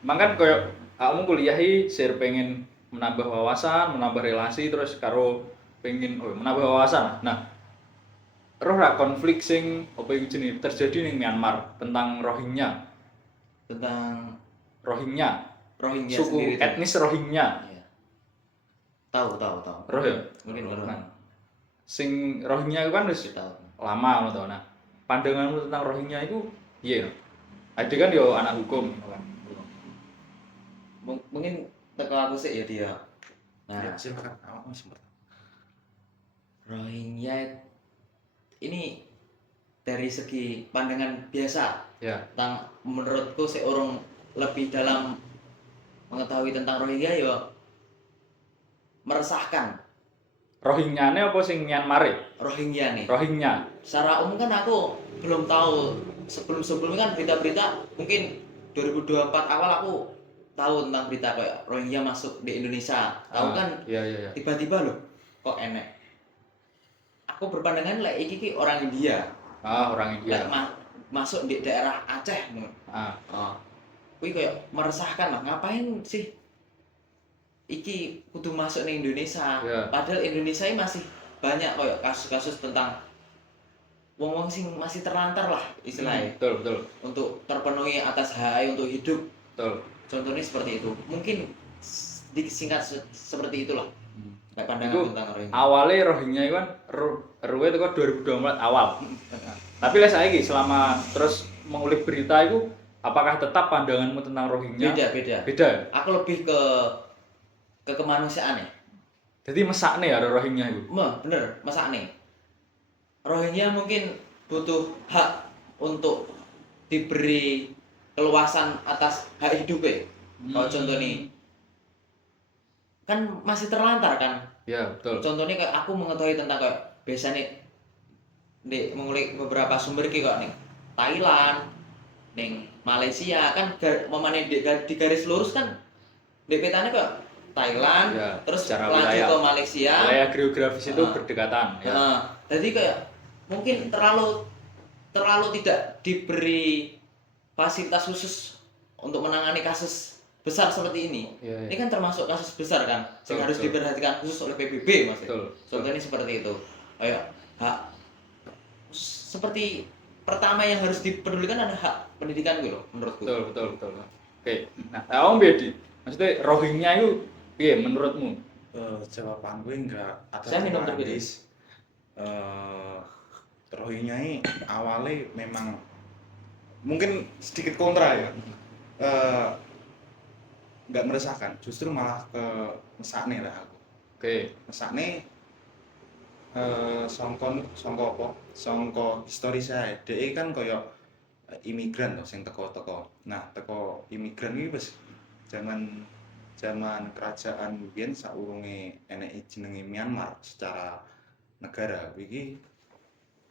Mangkan koyo kamu kuliah iki sir pengen menambah wawasan, menambah relasi terus karo pengen menambah wawasan. Nah, roh ra konflik sing apa iku jenenge terjadi ning Myanmar tentang Rohingya. Tentang Rohingya, Rohingya suku sendiri tuh. etnis Rohingya. Iya. Tahu. Roh ya? Mungkin baru Nah, sing Rohingya itu kan wis tahu. lama ngono to. Nah, pandanganmu tentang Rohingya itu piye? Ade kan yo anak hukum kan. Mungkin teko aku sih ya dia. Nah, Ya, silakan. Awakmu sempat. Rohingya ini dari segi pandangan biasa Ya. tentang menurutku seorang lebih dalam mengetahui tentang Rohingya ya meresahkan. Rohingyane apa sing Myanmar e? Rohingya nih. Rohingya. Secara umum kan aku belum tahu, sebelumnya kan berita-berita mungkin 2024 awal aku tahu tentang berita kayak Rohingya masuk di Indonesia. Tahu kan Iya. tiba-tiba loh kok enek. Aku berpandangan lah iki orang India. Orang India. Masuk di daerah Aceh. Kuwi kayak meresahkan lah, ngapain sih iki kudu masuk nih Indonesia. Yeah. Padahal Indonesia ini masih banyak kayak kasus-kasus tentang wong-wong sing masih terlantar lah istilahnya. Betul. Untuk terpenuhi atas hak untuk hidup. Betul. Contohnya seperti itu. Mungkin disingkat seperti itulah. Kayak pandangan Iku tentang Rohingya. awalnya Rohingya itu kan RW itu kan 2024 awal. Tapi lah saiki selama terus mengulik berita itu apakah tetap pandanganmu tentang Rohingya? Beda. Beda. Aku lebih ke kemanusiaan ya. Jadi mesakne ya Rohingya itu. Bener, masa nih Rohingya mungkin butuh hak untuk diberi keluasan atas hak hidup ya. Kalau contoh nih kan masih terlantar kan. Ya betul. Contohnya kayak aku mengetahui tentang kayak biasanya di mengulik beberapa sumber kayak nih Thailand, nih Malaysia kan memane di garis lurus kan di petanya kok Thailand, Ya, terus secara lanjut wilayah. ke Malaysia. Wilayah geografis itu berdekatan. Ya. Jadi kayak mungkin terlalu tidak diberi fasilitas khusus untuk menangani kasus besar seperti ini. Iya. Ini kan termasuk kasus besar kan, yang harus Betul. diperhatikan khusus oleh PBB, Mas. Betul. Contohnya seperti itu. Kayak hak seperti pertama yang harus dipedulikan adalah hak pendidikan gitu loh, menurutku. Betul. Oke. Nah, kamu Bedi. Maksudnya Rohingya itu piye menurutmu? Jawaban gue enggak ada Saya minum jawaban, terlebih Dis. Rohingya ini awalnya memang mungkin sedikit kontra ya. Enggak meresahkan, justru malah ke mesakne lah aku. Oke. Mesakne songko apa? Songko histori saya. DE kan kaya imigran to sing teko-teko. Nah, teko imigran iki wis zaman kerajaan biyen saurunge enek jenenge Myanmar secara negara iki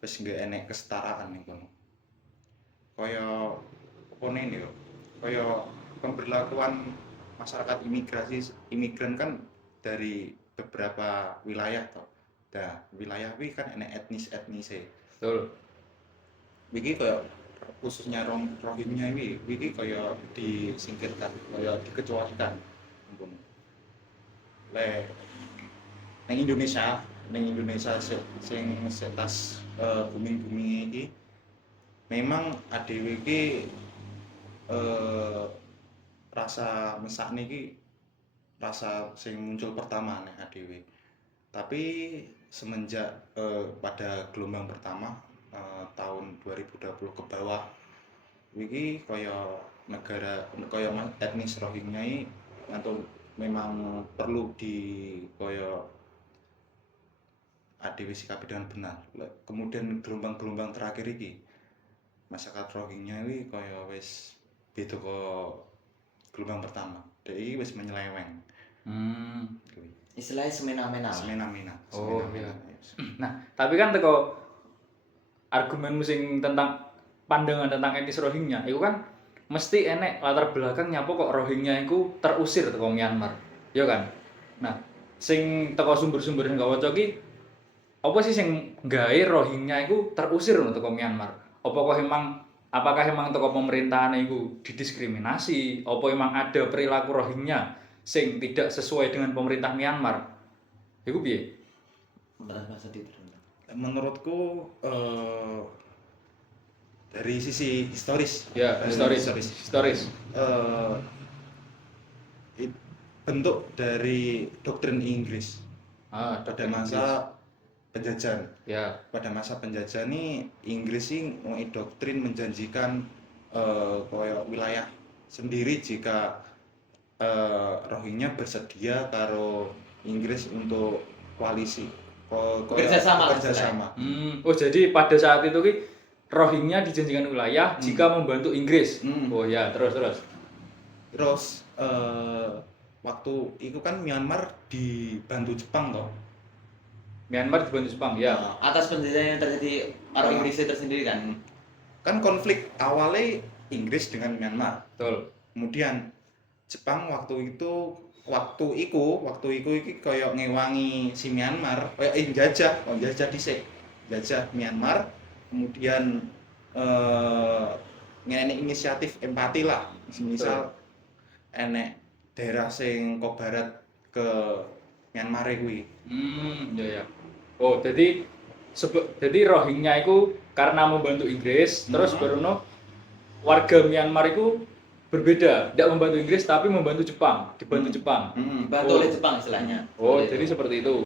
wis nggak enek kesetaraan ning kono. Kaya opone ini lho. Kaya pemberlakuan masyarakat imigran kan dari beberapa wilayah toh. Nah, wilayah ini kan enek etnis-etnise. Betul. Iki kaya khususnya Rohingya iki kaya disingkirkan, kaya dikecualikan. Ampun. Ning Indonesia sing setas bumi-bumi iki memang adewe iki rasa mesakne iki rasa sing muncul pertama nek adewe. Tapi semenjak pada gelombang pertama tahun 2020 ke bawah iki kaya negara kaya etnis Rohingya ini atau memang perlu di kaya adewe sikapi dengan benar. Kemudian gelombang-gelombang terakhir iki masyarakat Rohingya ini kaya wis beda kok gelombang pertama. Dek iki wis menyeleweng. Istilahnya semena-mena. Oh iya. Nah, tapi kan teko argumenmu sing tentang pandangan tentang etnis Rohingya, itu kan mesti enek latar belakang nyapa kok Rohingya itu terusir teko Myanmar. Ya kan? Nah, sing teko sumber-sumber sing kawaca iki apa sih sing gawe Rohingya itu terusir teko Myanmar? Apa kok emang apakah emang toko pemerintahan itu didiskriminasi, apa emang ada perilaku Rohingya sing tidak sesuai dengan pemerintah Myanmar? Iku piye? Mas Adi. Menurutku dari sisi historis, Ya, historis. eh, bentuk dari doktrin Inggris pada doktrin masa penjajahan. Ya, Pada masa penjajahan ini Inggris sih doktrin menjanjikan koyo wilayah sendiri jika Rohingya bersedia karo Inggris untuk koalisi Kerjasama lah kerjasama. Oh jadi pada saat itu ki Rohingya dijanjikan wilayah jika membantu Inggris. Oh ya, terus. Terus waktu itu kan Myanmar dibantu Jepang toh. Myanmar dibantu Jepang, ya. Atas penjajahan yang terjadi orang Inggris itu tersendiri kan. Kan konflik awalnya Inggris dengan Myanmar. Betul. Kemudian Jepang waktu itu iki koyo ngewangi si Myanmar, koyo jajah dhisik. Jajah Myanmar, kemudian ngene inisiatif empati lah. Misal enek daerah sing ke barat ke Myanmar kuwi. Ya. Oh, jadi Rohingya itu karena membantu Inggris, terus baruno warga Myanmar itu berbeda, tidak membantu Inggris tapi membantu Jepang, dibantu Jepang. Dibantu oleh Jepang istilahnya. Oh, jadi seperti itu.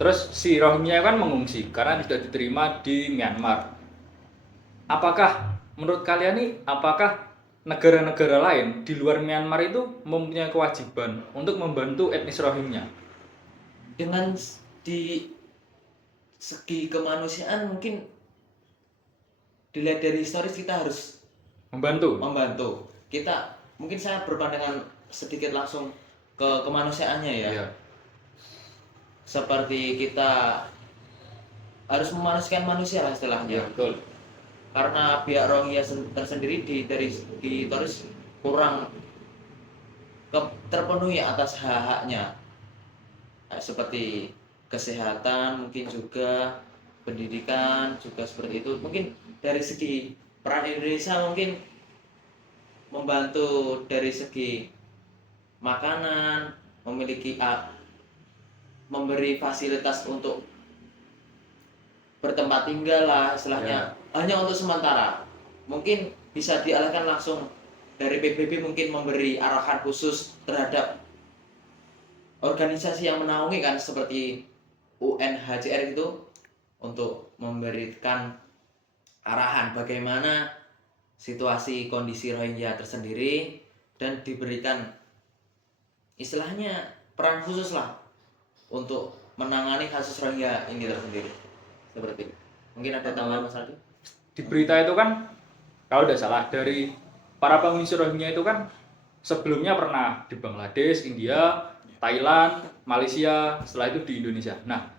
Terus si Rohingya kan mengungsi karena tidak diterima di Myanmar. Apakah menurut kalian nih, apakah negara-negara lain di luar Myanmar itu mempunyai kewajiban untuk membantu etnis Rohingya? Dengan di segi kemanusiaan mungkin dilihat dari historis kita harus membantu. Kita mungkin saya berpandangan sedikit langsung ke kemanusiaannya ya. Iya. Seperti kita harus memanusiakan manusia lah istilahnya. Ya, betul. Karena pihak Rohingya tersendiri dari segi historis kurang terpenuhi atas hak-haknya. Seperti kesehatan, mungkin juga pendidikan juga seperti itu. Mungkin dari segi peran Indonesia mungkin membantu dari segi makanan, memberi fasilitas untuk bertempat tinggal lah istilahnya, hanya untuk sementara. Mungkin bisa dialihkan langsung dari PBB, mungkin memberi arahan khusus terhadap organisasi yang menaungi kan, seperti UNHCR itu, untuk memberikan arahan bagaimana situasi kondisi Rohingya tersendiri dan diberikan istilahnya peran khusus lah untuk menangani kasus Rohingya ini tersendiri. Seperti itu. Mungkin ada tambahan Mas Aldi? Di berita itu kan kalau tidak salah dari para pengungsi Rohingya itu kan sebelumnya pernah di Bangladesh, India, Thailand, Malaysia, setelah itu di Indonesia. Nah,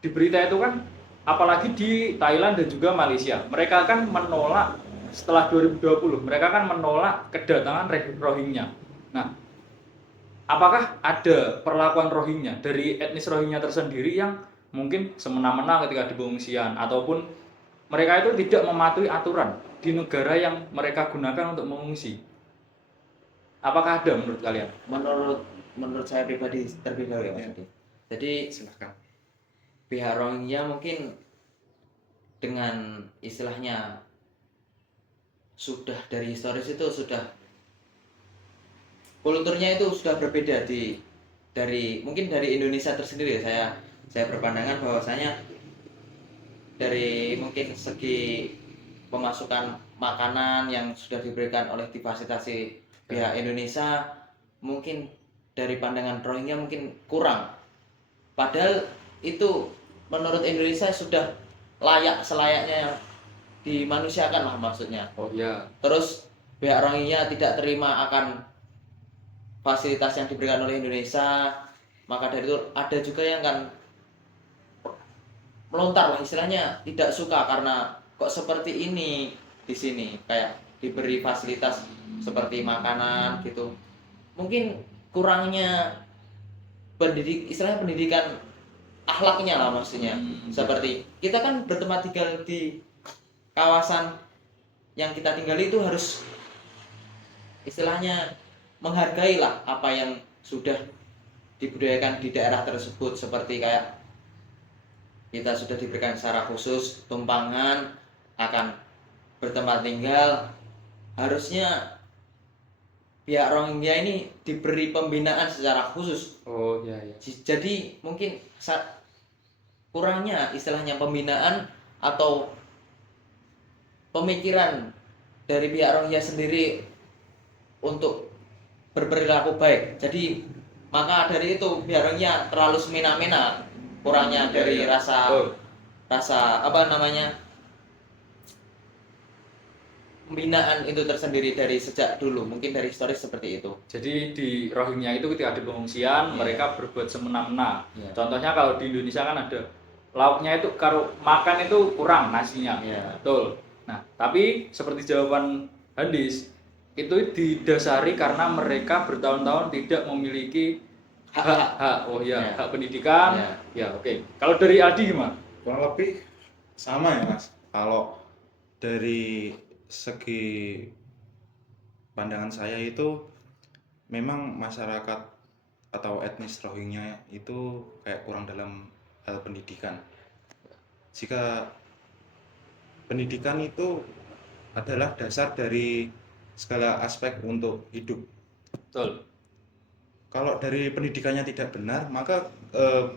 di berita itu kan apalagi di Thailand dan juga Malaysia, mereka kan menolak setelah 2020, mereka kan menolak kedatangan Rohingya. Nah, apakah ada perlakuan Rohingya dari etnis Rohingya tersendiri yang mungkin semena-mena ketika di pengungsian, ataupun mereka itu tidak mematuhi aturan di negara yang mereka gunakan untuk mengungsi? Apakah ada menurut kalian? Menurut saya pribadi terlebih dahulu ya Mas Adi. Jadi Silahkan. pihak Rohingya mungkin dengan istilahnya sudah dari historis itu sudah kulturnya itu sudah berbeda mungkin dari Indonesia tersendiri ya. Saya berpandangan bahwasanya dari mungkin segi pemasukan makanan yang sudah diberikan oleh difasilitasi pihak Indonesia, mungkin dari pandangan Rohingya mungkin kurang. Padahal itu menurut Indonesia sudah selayaknya dimanusiakan lah maksudnya. Oh iya. Terus pihak Rohingya tidak terima akan fasilitas yang diberikan oleh Indonesia, maka dari itu ada juga yang kan melontar lah istilahnya, tidak suka karena kok seperti ini di sini, kayak diberi fasilitas seperti makanan gitu. Mungkin kurangnya pendidikan akhlaknya lah maksudnya. Seperti kita kan bertempat tinggal di kawasan yang kita tinggali itu harus istilahnya menghargai lah apa yang sudah dibudayakan di daerah tersebut, seperti kayak kita sudah diberikan secara khusus tumpangan akan bertempat tinggal, harusnya pihak Rohingya ini diberi pembinaan secara khusus. Oh iya iya. Jadi mungkin kurangnya istilahnya pembinaan atau pemikiran dari pihak Rohingya sendiri untuk berperilaku baik. Jadi maka dari itu pihak Rohingya terlalu semena-mena, kurangnya dari rasa Oh, apa namanya, pembinaan itu tersendiri dari sejak dulu, mungkin dari historis seperti itu. jadi di Rohingya itu ketika ada pengungsian, Iya. mereka berbuat semena-mena. Iya. Contohnya kalau di Indonesia kan ada lauknya itu kalau makan itu kurang nasinya. Iya. Betul. Nah, tapi seperti jawaban Handis, itu didasari karena mereka bertahun-tahun tidak memiliki hak. Oh iya, Iya. hak pendidikan. Iya. Ya, oke. Kalau dari Aldi gimana? Kurang lebih sama ya Mas. Kalau dari segi pandangan saya itu memang masyarakat atau etnis Rohingya itu kayak kurang dalam hal pendidikan. Jika pendidikan itu adalah dasar dari segala aspek untuk hidup. Betul. Kalau dari pendidikannya tidak benar, maka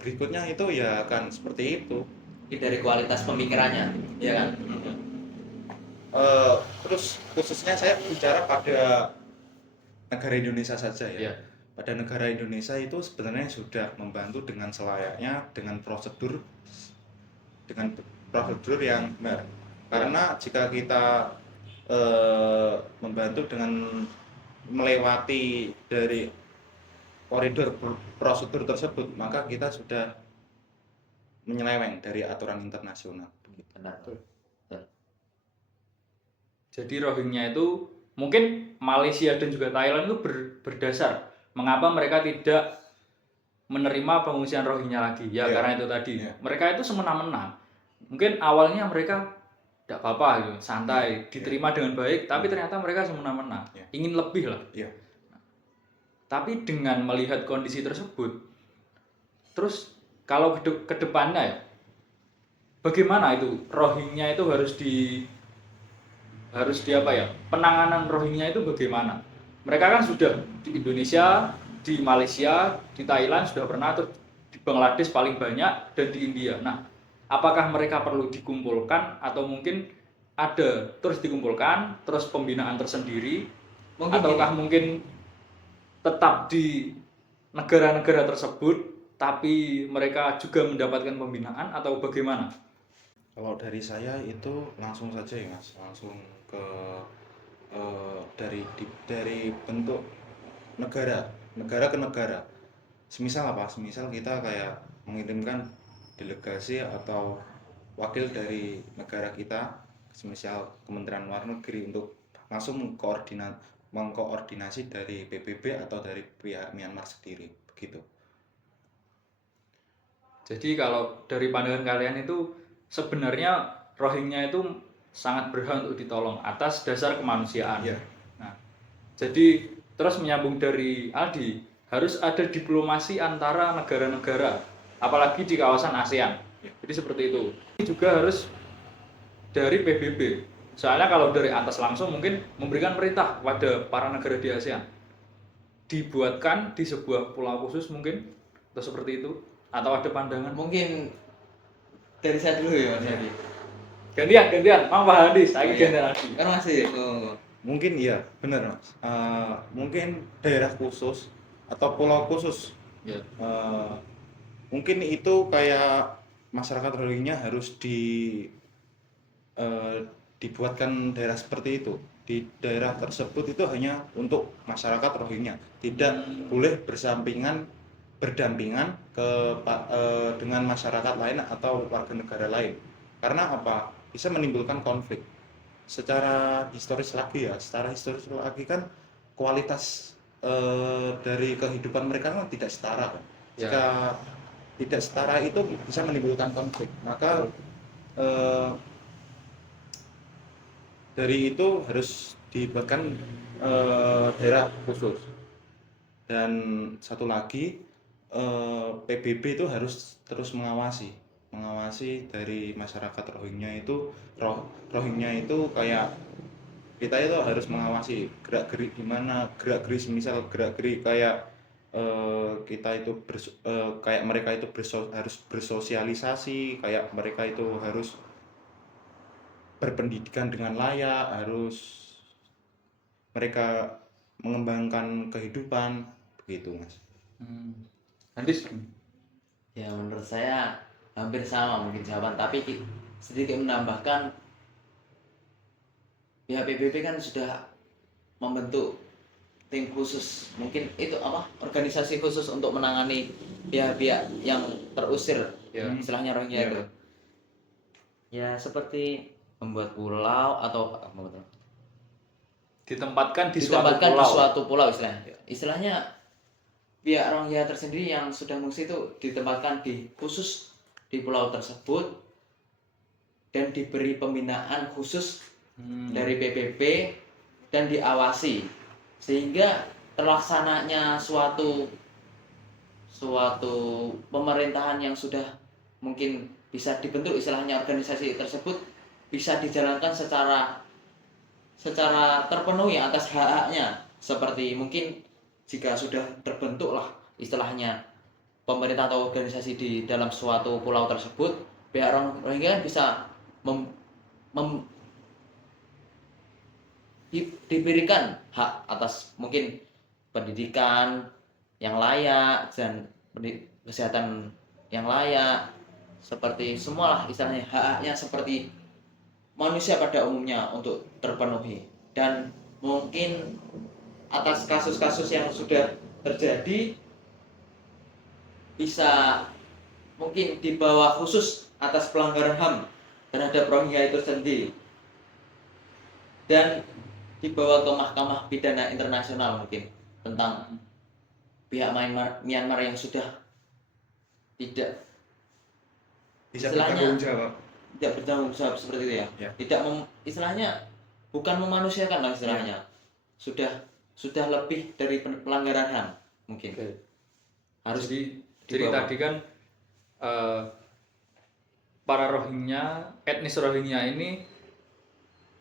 berikutnya itu ya akan seperti itu. Ini dari kualitas pemikirannya, ya kan? Terus khususnya saya bicara pada negara Indonesia saja ya. Iya. Pada negara Indonesia itu sebenarnya sudah membantu dengan selayaknya dengan prosedur yang benar. Karena jika kita membantu dengan melewati dari koridor prosedur tersebut, maka kita sudah menyeleweng dari aturan internasional. Benar. Jadi Rohingya itu mungkin Malaysia dan juga Thailand itu berdasar mengapa mereka tidak menerima pengungsian Rohingya lagi. Ya, Iya. karena itu tadi. Iya. Mereka itu semena-mena. Mungkin awalnya mereka tidak apa-apa gitu, santai, diterima dengan baik, tapi ternyata mereka semena-mena. Iya. Ingin lebih lah. Iya. Tapi dengan melihat kondisi tersebut, terus kalau ke depannya ya, bagaimana itu Rohingya itu harus di apa ya, penanganan Rohingya itu bagaimana? Mereka kan sudah di Indonesia, di Malaysia, di Thailand sudah pernah, terus di Bangladesh paling banyak, dan di India. Nah, apakah mereka perlu dikumpulkan atau mungkin ada terus dikumpulkan, terus pembinaan tersendiri, Mungkin ataukah mungkin tetap di negara-negara tersebut tapi mereka juga mendapatkan pembinaan atau bagaimana? Kalau dari saya itu langsung saja ya Mas, langsung ke dari bentuk negara ke negara. Semisal apa? Semisal kita kayak mengirimkan delegasi atau wakil dari negara kita, semisal Kementerian Luar Negeri untuk langsung mengkoordinasi dari PBB atau dari pihak Myanmar sendiri, begitu. Jadi kalau dari pandangan kalian itu sebenarnya Rohingya itu sangat berhak untuk ditolong atas dasar kemanusiaan. Iya. Nah, jadi terus menyambung dari Aldi, harus ada diplomasi antara negara-negara, apalagi di kawasan ASEAN. Jadi seperti itu. Ini juga harus dari PBB. Soalnya kalau dari atas langsung mungkin memberikan perintah kepada para negara di ASEAN. Dibuatkan di sebuah pulau khusus mungkin, atau seperti itu, atau ada pandangan. Mungkin dari saya dulu ya Mas Hadi. Gantian, Mang Pak Hadis, saya Iya. gantian lagi. Kan masih. Mungkin iya, benar Mas. Mungkin daerah khusus atau pulau khusus. Ya. Mungkin itu kayak masyarakat Rohingya harus dibuatkan daerah seperti itu. Di daerah tersebut itu hanya untuk masyarakat Rohingya, tidak boleh berdampingan dengan masyarakat lain atau warga negara lain. Karena apa? Bisa menimbulkan konflik. Secara historis lagi kan kualitas dari kehidupan mereka kan tidak setara kan. Ya. Jika tidak setara itu bisa menimbulkan konflik. Maka dari itu harus dibuatkan daerah khusus. Dan satu lagi PBB itu harus terus mengawasi dari masyarakat Rohingya itu. Rohingya itu kayak kita itu harus mengawasi gerak-gerik gimana, gerak-gerik misal gerak-gerik kayak kita itu kayak mereka itu harus bersosialisasi, kayak mereka itu harus berpendidikan dengan layak, harus mereka mengembangkan kehidupan begitu, Mas. Andis, Ya menurut saya hampir sama mungkin jawaban, tapi sedikit menambahkan, pihak PBB kan sudah membentuk tim khusus, mungkin itu apa, organisasi khusus untuk menangani pihak-pihak yang terusir, ya. istilahnya Rohingya Ya. itu. Ya seperti membuat pulau atau Ditempatkan di ditempatkan suatu di pulau. suatu pulau istilahnya pihak Rohingya tersendiri yang sudah mengungsi itu ditempatkan khusus di pulau tersebut dan diberi pembinaan khusus dari PBB dan diawasi sehingga terlaksananya suatu pemerintahan yang sudah mungkin bisa dibentuk, istilahnya organisasi tersebut bisa dijalankan secara terpenuhi atas hak-haknya. Seperti mungkin jika sudah terbentuk lah istilahnya pemerintah atau organisasi di dalam suatu pulau tersebut, pihak Rohingya bisa diberikan hak atas mungkin pendidikan yang layak dan kesehatan yang layak, seperti semualah istilahnya hak-haknya seperti manusia pada umumnya untuk terpenuhi. Dan mungkin atas kasus-kasus yang sudah terjadi bisa mungkin dibawa khusus atas pelanggaran HAM terhadap Rohingya itu sendiri dan dibawa ke Mahkamah Pidana Internasional mungkin tentang pihak Myanmar yang sudah tidak Bisa istilahnya bertanggung jawab. tidak bertanggung jawab seperti itu ya, Ya. tidak istilahnya bukan memanusiakan lah istilahnya, sudah lebih dari pelanggaran HAM mungkin. Oke. Harus Jadi dibawa. tadi kan para Rohingya, etnis Rohingya ini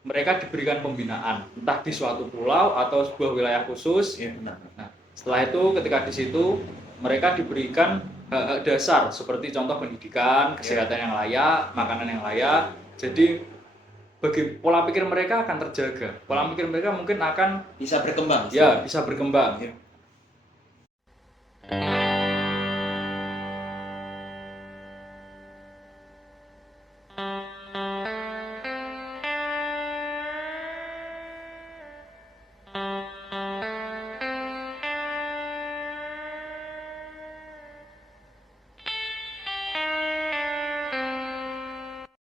mereka diberikan pembinaan entah di suatu pulau atau sebuah wilayah khusus. Iya. Nah, setelah itu ketika di situ mereka diberikan hak-hak dasar seperti contoh pendidikan, kesehatan yang layak, makanan yang layak. Jadi bagi pola pikir mereka akan terjaga. Pola pikir mereka mungkin akan bisa berkembang. ya bisa berkembang. Ya.